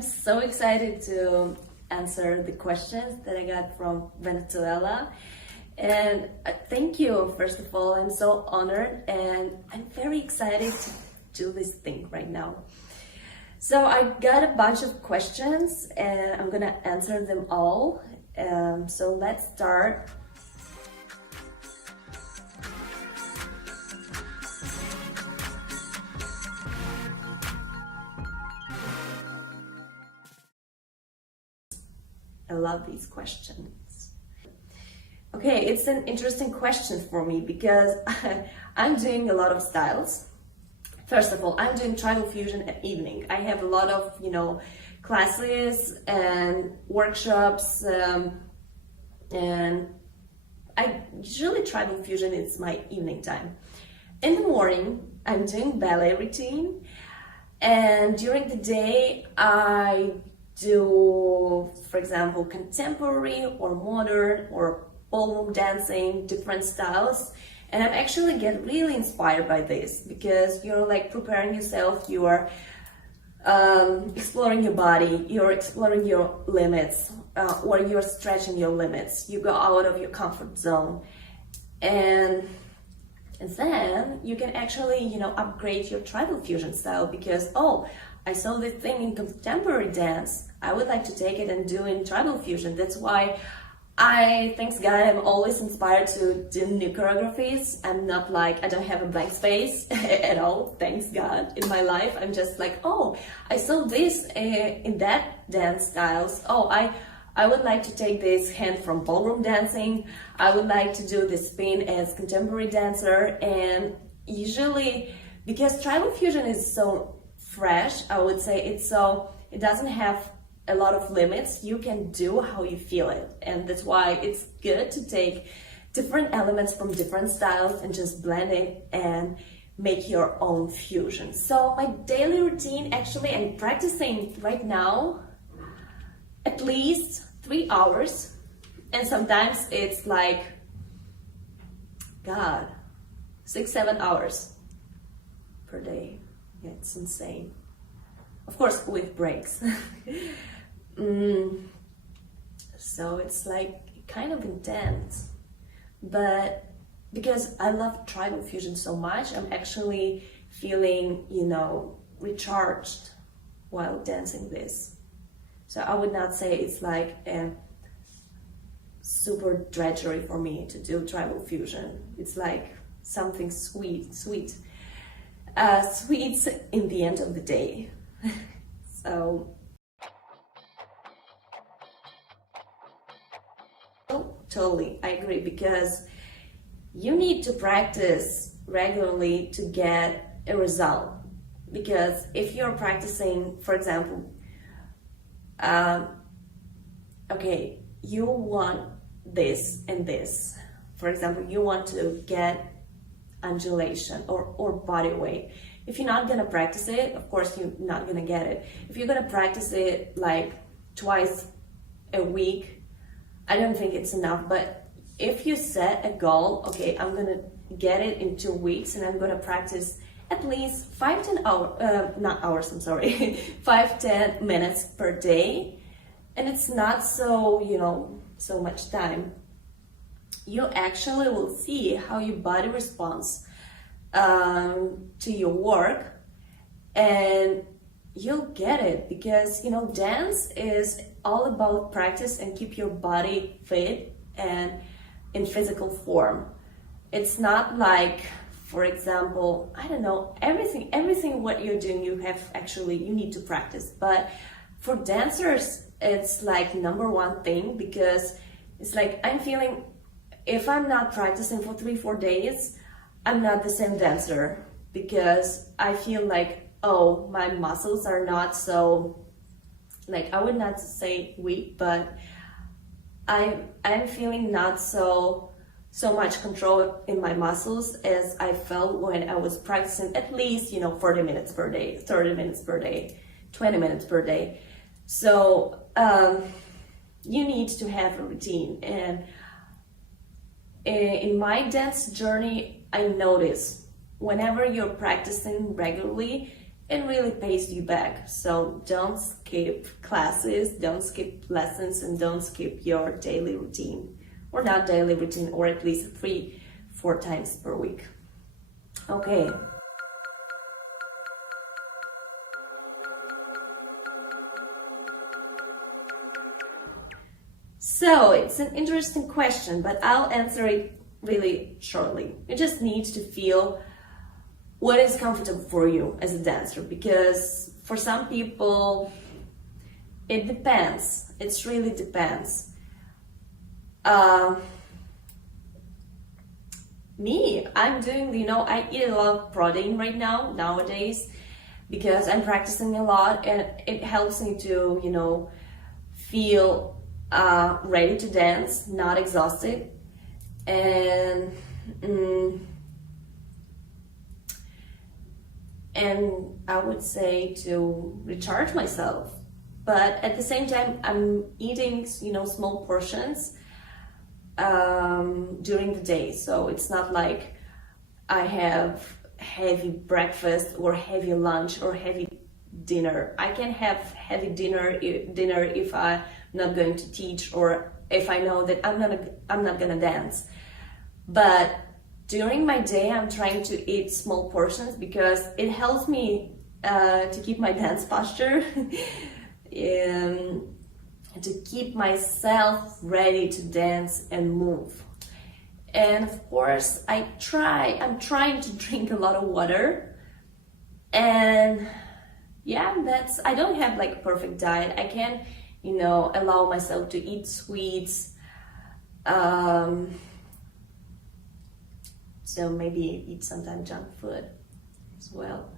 I'm so excited to answer the questions that I got from Venezuela. And thank you, first of all. I'm so honored and I'm very excited to do this thing right now. So I got a bunch of questions and I'm gonna answer them all. So let's start. I love these questions. Okay, it's an interesting question for me because I'm doing a lot of styles. First of all, I'm doing tribal fusion at evening. I have a lot of, classes and workshops, and I usually tribal fusion is my evening time. In the morning, I'm doing ballet routine, and during the day, I do, for example, contemporary or modern or ballroom dancing, different styles. And I actually get really inspired by this because you're like preparing yourself, you are exploring your body, you're exploring your limits, or you're stretching your limits. You go out of your comfort zone. And then you can actually, upgrade your tribal fusion style because, I saw this thing in contemporary dance. I would like to take it and do in tribal fusion. That's why thanks God, I'm always inspired to do new choreographies. I'm not like, I don't have a blank space at all, thanks God, in my life. I'm just like, I saw this in that dance styles. I would like to take this hand from ballroom dancing. I would like to do this spin as contemporary dancer. And usually, because tribal fusion is so fresh, I would say it doesn't have a lot of limits. You can do how you feel it, and that's why it's good to take different elements from different styles and just blend it and make your own fusion. So my daily routine, actually, I'm practicing right now at least 3 hours, and sometimes it's like 6-7 hours per day. Yeah, it's insane. Of course, with breaks. So it's like kind of intense, but because I love tribal fusion so much, I'm actually feeling, recharged while dancing this. So I would not say it's like a super drudgery for me to do tribal fusion. It's like something sweet in the end of the day. So totally, I agree, because you need to practice regularly to get a result. Because if you're practicing, for example, you want this and this. For example, you want to get undulation or body weight. If you're not gonna practice it, of course you're not gonna get it. If you're gonna practice it like twice a week, I don't think it's enough.10 minutes per day, and it's not so much time. You actually will see how your body responds to your work, and you'll get it, because dance is all about practice and keep your body fit and in physical form. It's not like, for example, I don't know, everything what you're doing you need to practice. But for dancers, it's like number one thing, because it's like I'm feeling, if I'm not practicing for 3-4 days, I'm not the same dancer, because I feel like, my muscles are not so, like, I would not say weak, but I'm feeling not so much control in my muscles as I felt when I was practicing at least 40 minutes per day, 30 minutes per day, 20 minutes per day. So you need to have a routine. And in my dance journey, I notice whenever you're practicing regularly, it really pays you back. So don't skip classes, don't skip lessons, and don't skip your daily routine, or not daily routine, or at least 3-4 times per week. Okay. So it's an interesting question, but I'll answer it really shortly. You just need to feel what is comfortable for you as a dancer, because for some people it depends. It really depends. Me, I'm doing, I eat a lot of protein right now, nowadays, because I'm practicing a lot, and it helps me to, feel ready to dance, not exhausted, and I would say to recharge myself. But at the same time, I'm eating, small portions during the day. So it's not like I have heavy breakfast or heavy lunch or heavy dinner. I can have heavy dinner if I'm not going to teach, or if I know that I'm not gonna dance. But during my day, I'm trying to eat small portions because it helps me to keep my dance posture and to keep myself ready to dance and move. And of course, I'm trying to drink a lot of water. And yeah, I don't have like a perfect diet. I can, allow myself to eat sweets. So maybe eat sometimes junk food as well.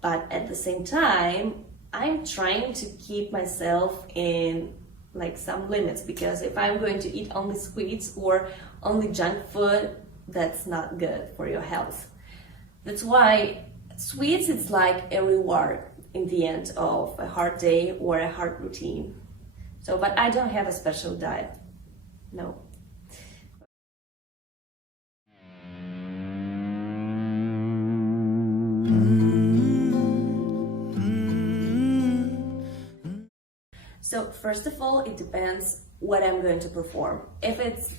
But at the same time, I'm trying to keep myself in like some limits, because if I'm going to eat only sweets or only junk food, that's not good for your health. That's why sweets, it's like a reward in the end of a hard day or a hard routine. So, but I don't have a special diet, no. So first of all, it depends what I'm going to perform. If it's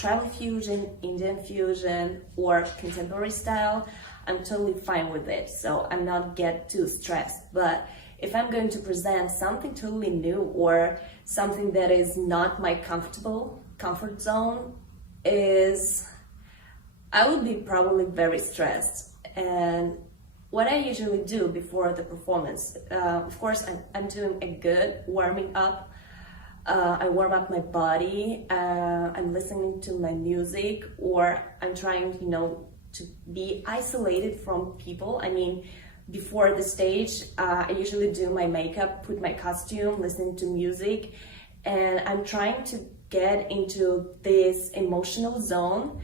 tribal fusion, Indian fusion, or contemporary style, I'm totally fine with it. So I'm not get too stressed. But if I'm going to present something totally new or something that is not my comfort zone, I would be probably very stressed. And what I usually do before the performance, of course, I'm doing a good warming up. I warm up my body. I'm listening to my music, or I'm trying, to be isolated from people. I mean, before the stage, I usually do my makeup, put my costume, listen to music, and I'm trying to get into this emotional zone,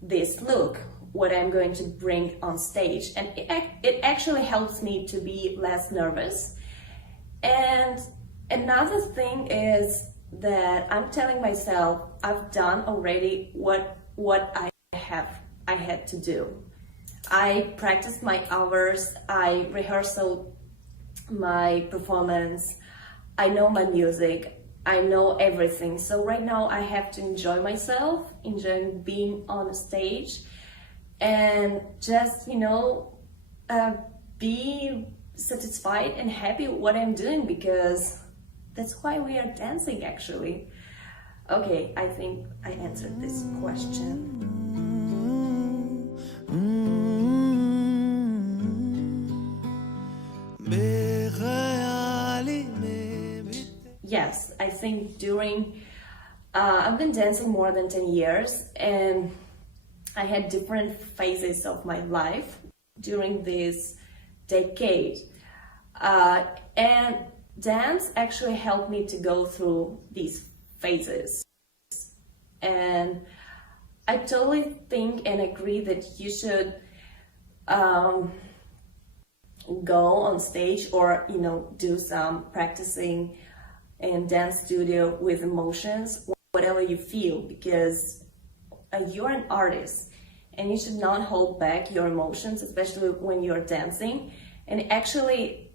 this look, what I'm going to bring on stage. And it actually helps me to be less nervous. And another thing is that I'm telling myself I've done already what I had to do. I practiced my hours, I rehearsed my performance, I know my music, I know everything. So right now I have to enjoy myself, enjoying being on the stage, and just, be satisfied and happy with what I'm doing, because that's why we are dancing, actually. Okay, I think I answered this question. Yes, I think I've been dancing more than 10 years, and I had different phases of my life during this decade. And dance actually helped me to go through these phases. And I totally think and agree that you should go on stage, or do some practicing in dance studio with emotions, whatever you feel, because you're an artist and you should not hold back your emotions, especially when you're dancing. And it actually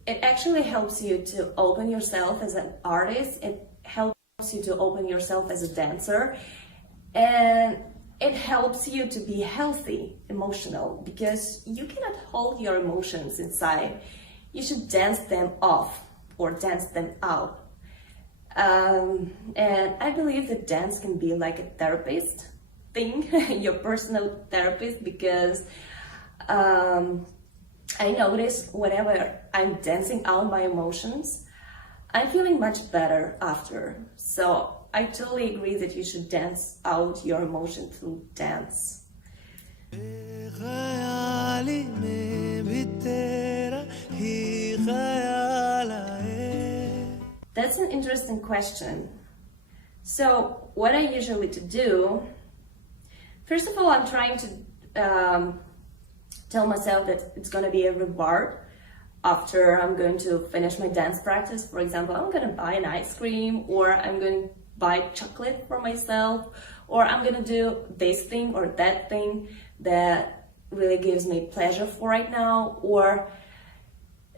helps you to open yourself as an artist. It helps you to open yourself as a dancer, and it helps you to be healthy, emotional, because you cannot hold your emotions inside. You should dance them off or dance them out. And I believe that dance can be like a therapist thing, your personal therapist, because I notice whenever I'm dancing out my emotions, I'm feeling much better after. So I totally agree that you should dance out your emotion through dance. That's an interesting question. So what I usually do, first of all, I'm trying to tell myself that it's going to be a reward after I'm going to finish my dance practice. For example, I'm going to buy an ice cream, or I'm going to buy chocolate for myself, or I'm going to do this thing or that thing that really gives me pleasure for right now. Or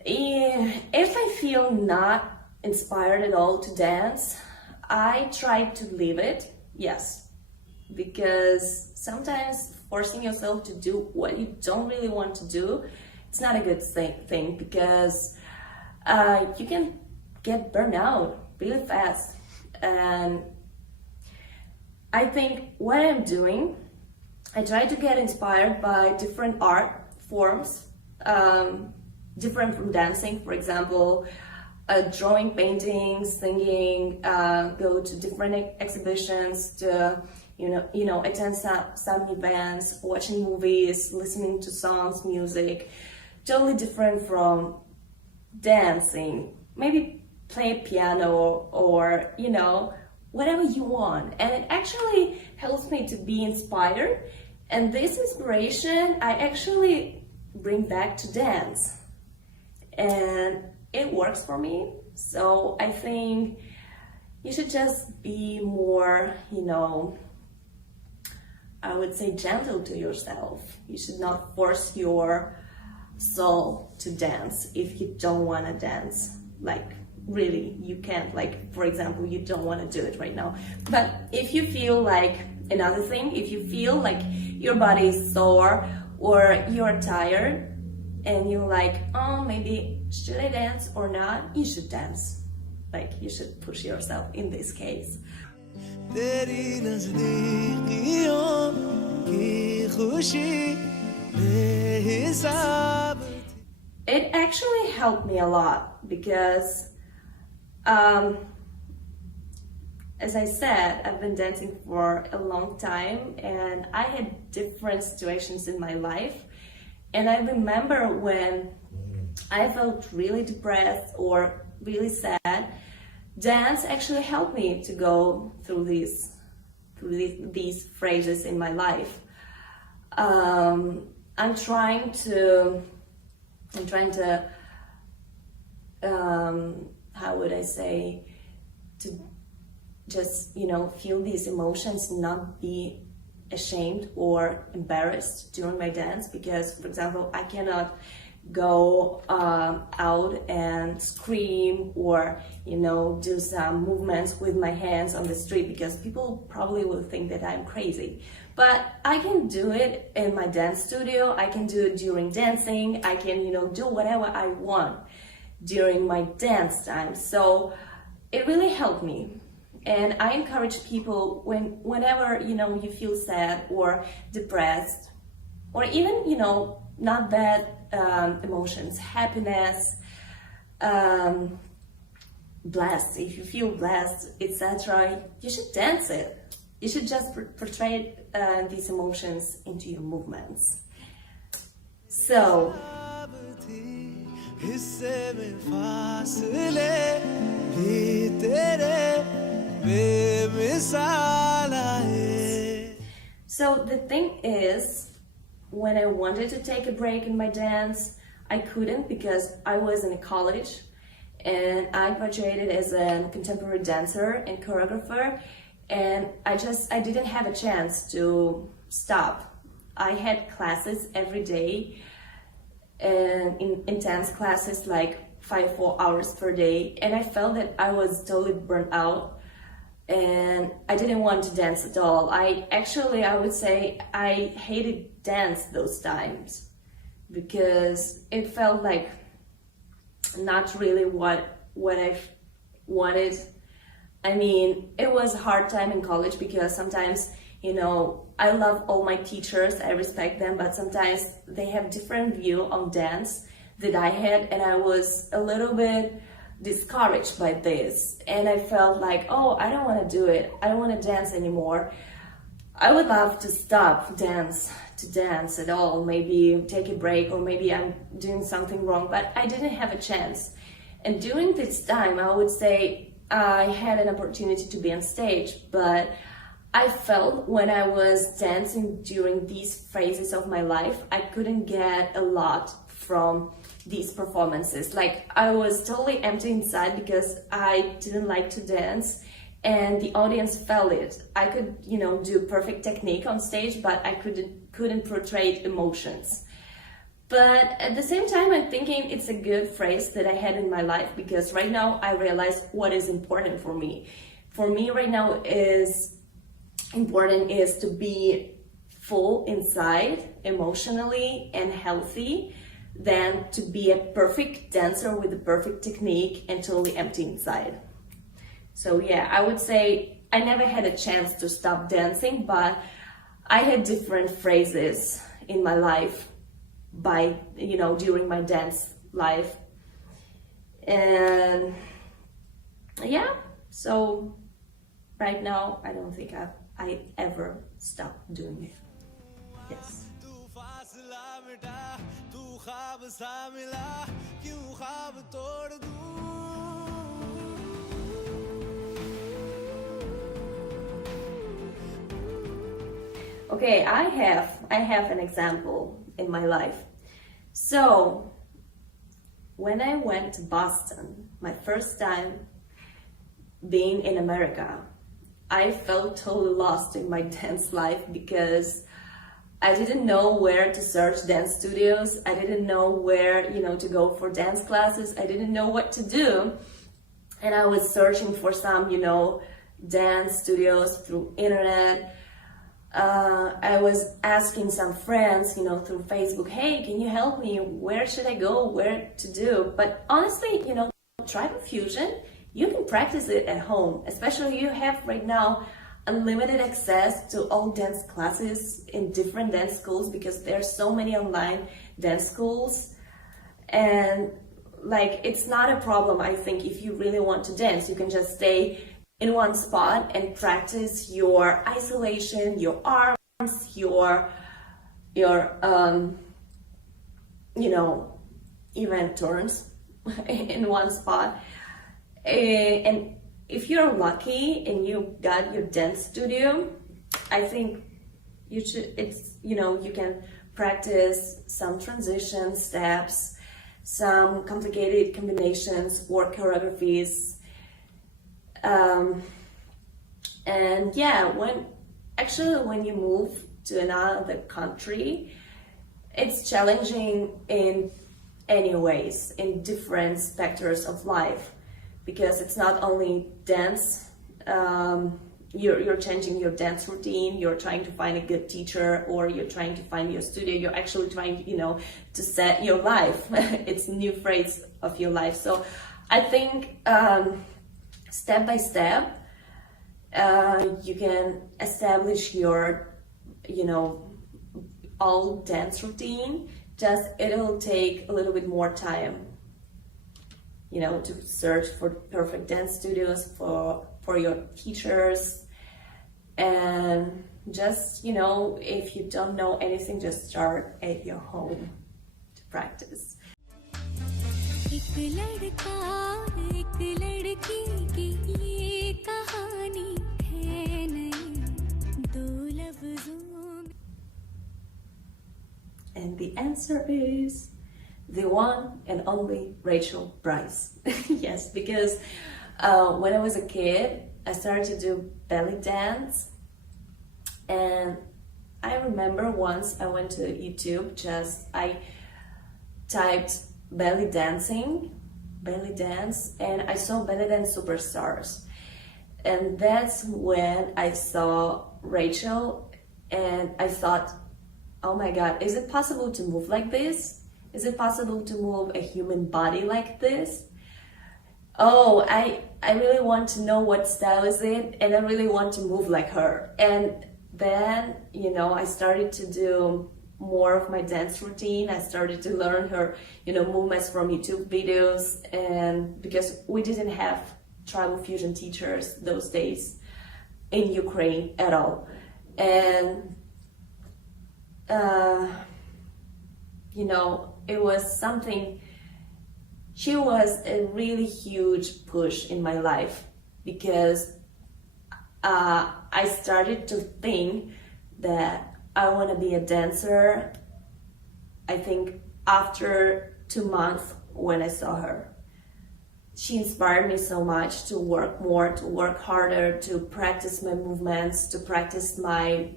if I feel not inspired at all to dance, I try to leave it, yes, because sometimes forcing yourself to do what you don't really want to do, it's not a good thing, because you can get burned out really fast. And I think what I'm doing, I try to get inspired by different art forms, different from dancing. For example, drawing, painting, singing, go to different exhibitions, to attend some events, watching movies, listening to songs, music. Totally different from dancing. Maybe play piano or whatever you want. And it actually helps me to be inspired. And this inspiration I actually bring back to dance. And it works for me. So I think you should just be more, I would say, gentle to yourself. You should not force your soul to dance if you don't want to dance. Like, really, you can't. Like, for example, you don't want to do it right now. But if you feel like another thing, if you feel like your body is sore or you're tired and you're like, oh, maybe should I dance or not? You should dance. Like, you should push yourself in this case. It actually helped me a lot because, as I said, I've been dancing for a long time and I had different situations in my life. And I remember when I felt really depressed or really sad, dance actually helped me to go through these phrases in my life. I'm trying to how would I say, to just feel these emotions, not be ashamed or embarrassed during my dance. Because, for example, I cannot go out and scream or do some movements with my hands on the street, because people probably will think that I'm crazy. But I can do it in my dance studio. I can do it during dancing. I can do whatever I want during my dance time. So it really helped me. And I encourage people, whenever you feel sad or depressed, or even not bad emotions, happiness, blessed, if you feel blessed, etc., you should dance it. You should just portray these emotions into your movements. So the thing is, when I wanted to take a break in my dance, I couldn't, because I was in college and I graduated as a contemporary dancer and choreographer, and I didn't have a chance to stop I had classes every day, and in intense classes, like 4 hours per day, and I felt that I was totally burnt out and I didn't want to dance at all. I would say I hated dance those times because it felt like not really what I wanted. I mean, it was a hard time in college because sometimes, you know, I love all my teachers, I respect them, but sometimes they have different view on dance that I had, and I was a little bit discouraged by this, and I felt like, oh, I don't want to do it, I don't want to dance anymore. I would love to stop dance at all, maybe take a break, or maybe I'm doing something wrong, but I didn't have a chance. And during this time, I would say I had an opportunity to be on stage, but I felt when I was dancing during these phases of my life, I couldn't get a lot from these performances. Like, I was totally empty inside because I didn't like to dance, and the audience felt it. I could, you know, do perfect technique on stage, but I couldn't portray emotions. But at the same time, I'm thinking it's a good phrase that I had in my life, because right now I realize what is important for me. For me right now is important is to be full inside, emotionally and healthy, than to be a perfect dancer with a perfect technique and totally empty inside. So yeah, I would say I never had a chance to stop dancing, but I had different phrases in my life during my dance life. And yeah, so right now I don't think I ever stopped doing it. Yes. Okay, I have an example in my life. So when I went to Boston, my first time being in America, I felt totally lost in my dance life because I didn't know where to search dance studios. I didn't know where, to go for dance classes. I didn't know what to do. And I was searching for some, dance studios through internet. I was asking some friends, through Facebook, hey, can you help me? Where should I go? Where to do? But honestly, tribal fusion, you can practice it at home, especially you have right now unlimited access to all dance classes in different dance schools, because there are so many online dance schools. And it's not a problem, I think, if you really want to dance. You can just stay in one spot and practice your isolation, your arms, your even turns in one spot. And if you're lucky and you got your dance studio, I think you can practice some transition steps, some complicated combinations or choreographies. And yeah, when you move to another country, it's challenging in any ways, in different specters of life, because it's not only dance. You're changing your dance routine, you're trying to find a good teacher, or you're trying to find your studio, you're actually trying, to set your life. It's a new phase of your life. So I think step by step, you can establish your, all dance routine. Just it'll take a little bit more time, to search for perfect dance studios, for your teachers. And just, if you don't know anything, just start at your home to practice. And the answer is the one and only Rachel Brice. Yes, because when I was a kid, I started to do belly dance, and I remember once I went to YouTube, I typed belly dance, and I saw belly dance superstars. And that's when I saw Rachel, and I thought, oh my God, is it possible to move like this? Is it possible to move a human body like this? Oh, I really want to know what style is it, and I really want to move like her. And then, I started to do more of my dance routine. I started to learn her, movements from YouTube videos, and because we didn't have tribal fusion teachers those days in Ukraine at all. And, it was something, she was a really huge push in my life, because I started to think that I want to be a dancer, I think after 2 months when I saw her. She inspired me so much to work more, to work harder, to practice my movements, to practice my,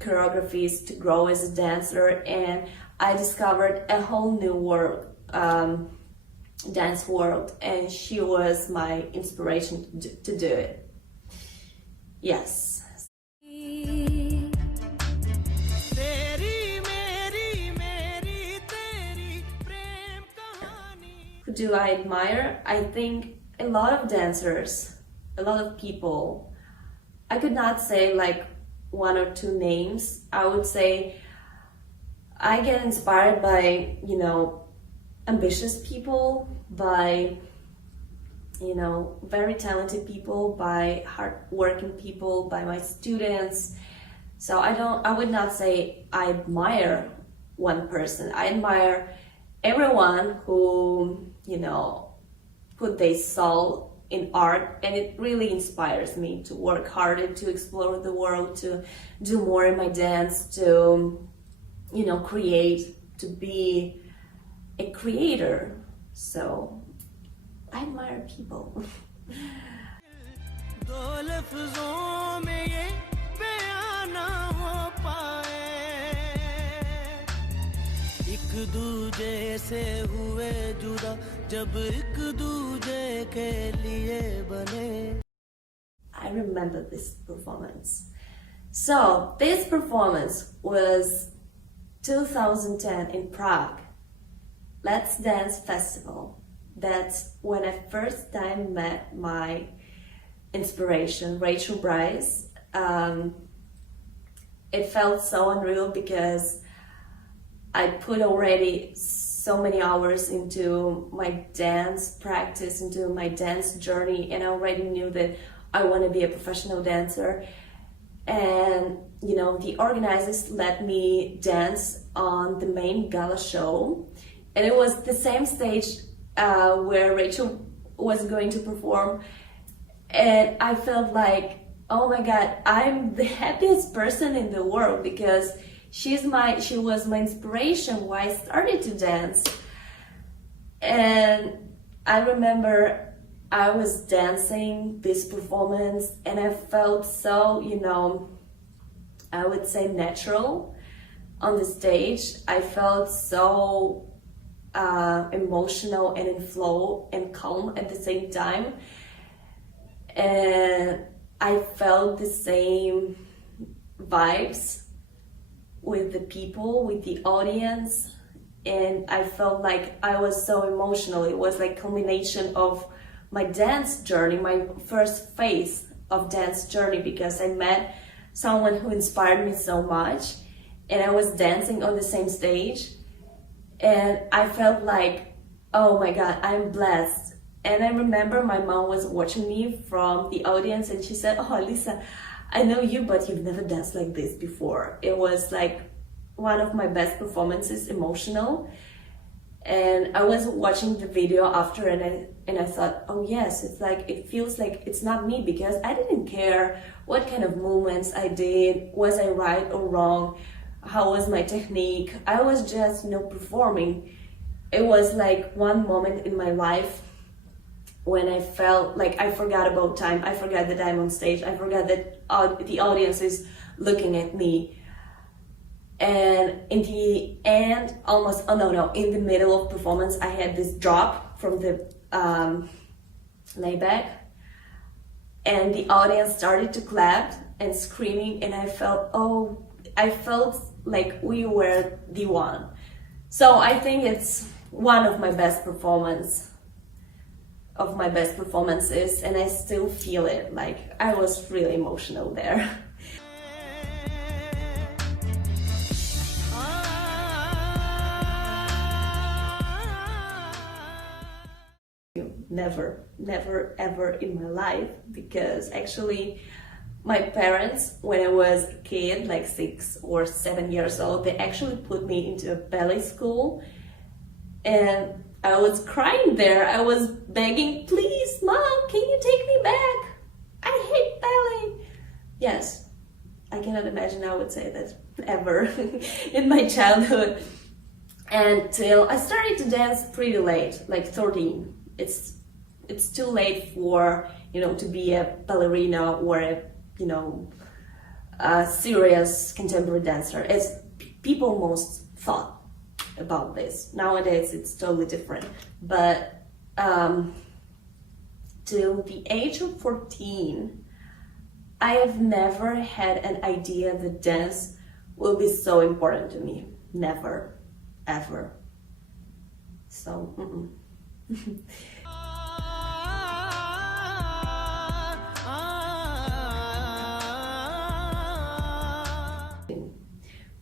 choreographies, to grow as a dancer. And I discovered a whole new world, dance world, and she was my inspiration to do it. Yes. Who do I admire? I think a lot of dancers, a lot of people. I could not say like 1 or 2 names. I would say I get inspired by, ambitious people, by, very talented people, by hardworking people, by my students. So I would not say I admire one person. I admire everyone who, put their soul in art, and it really inspires me to work harder, to explore the world, to do more in my dance, to, create, to be a creator. So I admire people. I remember this performance. So this performance was 2010 in Prague. Let's Dance Festival. That's when I first time met my inspiration, Rachel Brice. It felt so unreal because I put already so many hours into my dance practice, into my dance journey, and I already knew that I want to be a professional dancer. And the organizers let me dance on the main gala show, and it was the same stage where Rachel was going to perform, and I felt like, oh my God, I'm the happiest person in the world, because she was my inspiration why I started to dance. And I remember I was dancing this performance, and I felt so, I would say natural on the stage. I felt so emotional and in flow and calm at the same time. And I felt the same vibes with the people, with the audience, and I felt like I was so emotional. It was like culmination of my dance journey, my first phase of dance journey, because I met someone who inspired me so much, and I was dancing on the same stage, and I felt like, oh my God, I'm blessed. And I remember my mom was watching me from the audience, and she said, oh, Alisa, I know you, but you've never danced like this before. It was like one of my best performances, emotional. And I was watching the video after, and I thought, oh yes, it's like, it feels like it's not me, because I didn't care what kind of movements I did, was I right or wrong, how was my technique. I was just, performing. It was like one moment in my life when I felt like I forgot about time, I forgot that I'm on stage, I forgot that the audience is looking at me. And in the end, in the middle of performance, I had this drop from the layback, and the audience started to clap and screaming, and I felt like we were the one. So I think it's one of my best performances, and I still feel it. Like, I was really emotional there. Never ever in my life, because actually my parents, when I was a kid, like 6 or 7 years old, they actually put me into a ballet school, and I was crying there. I was begging, please, Mom, can you take me back? I hate ballet. Yes, I cannot imagine I would say that ever in my childhood. Until I started to dance pretty late, like 13. It's too late for, to be a ballerina or a serious contemporary dancer, as people most thought about this. Nowadays it's totally different, but till the age of 14, I have never had an idea that dance will be so important to me. Never, ever. So,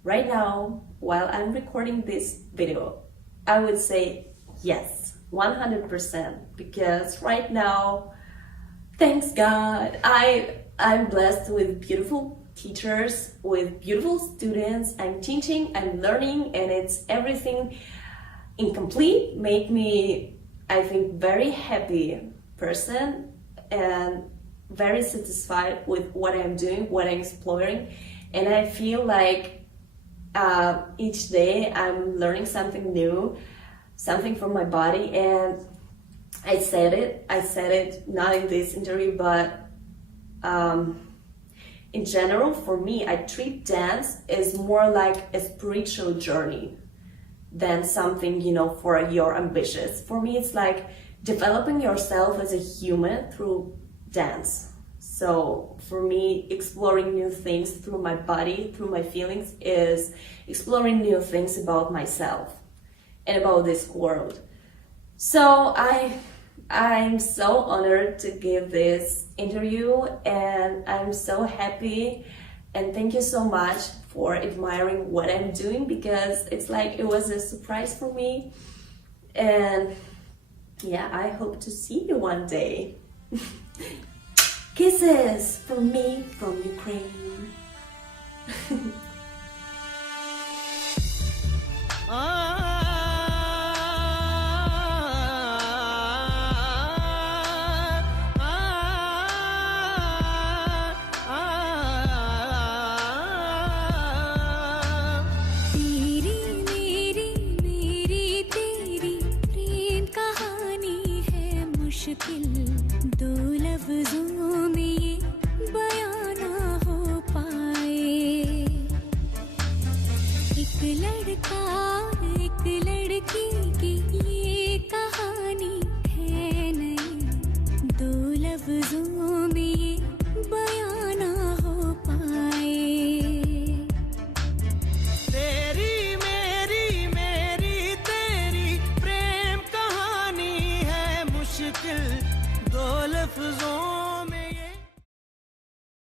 Right now, while I'm recording this video, I would say yes, 100%, because right now, thanks God, I'm blessed with beautiful teachers, with beautiful students. I'm teaching, I'm learning, and it's everything incomplete. Make me, I think, very happy person and very satisfied with what I'm doing, what I'm exploring. And I feel like each day I'm learning something new, something from my body. And I said it not in this interview, but in general, for me, I treat dance as more like a spiritual journey than something, for your ambitious. For me, it's like developing yourself as a human through dance. So for me, exploring new things through my body, through my feelings, is exploring new things about myself and about this world. So I'm so honored to give this interview, and I'm so happy, and thank you so much for admiring what I'm doing, because it's like it was a surprise for me. And yeah, I hope to see you one day. Kisses from me, from Ukraine.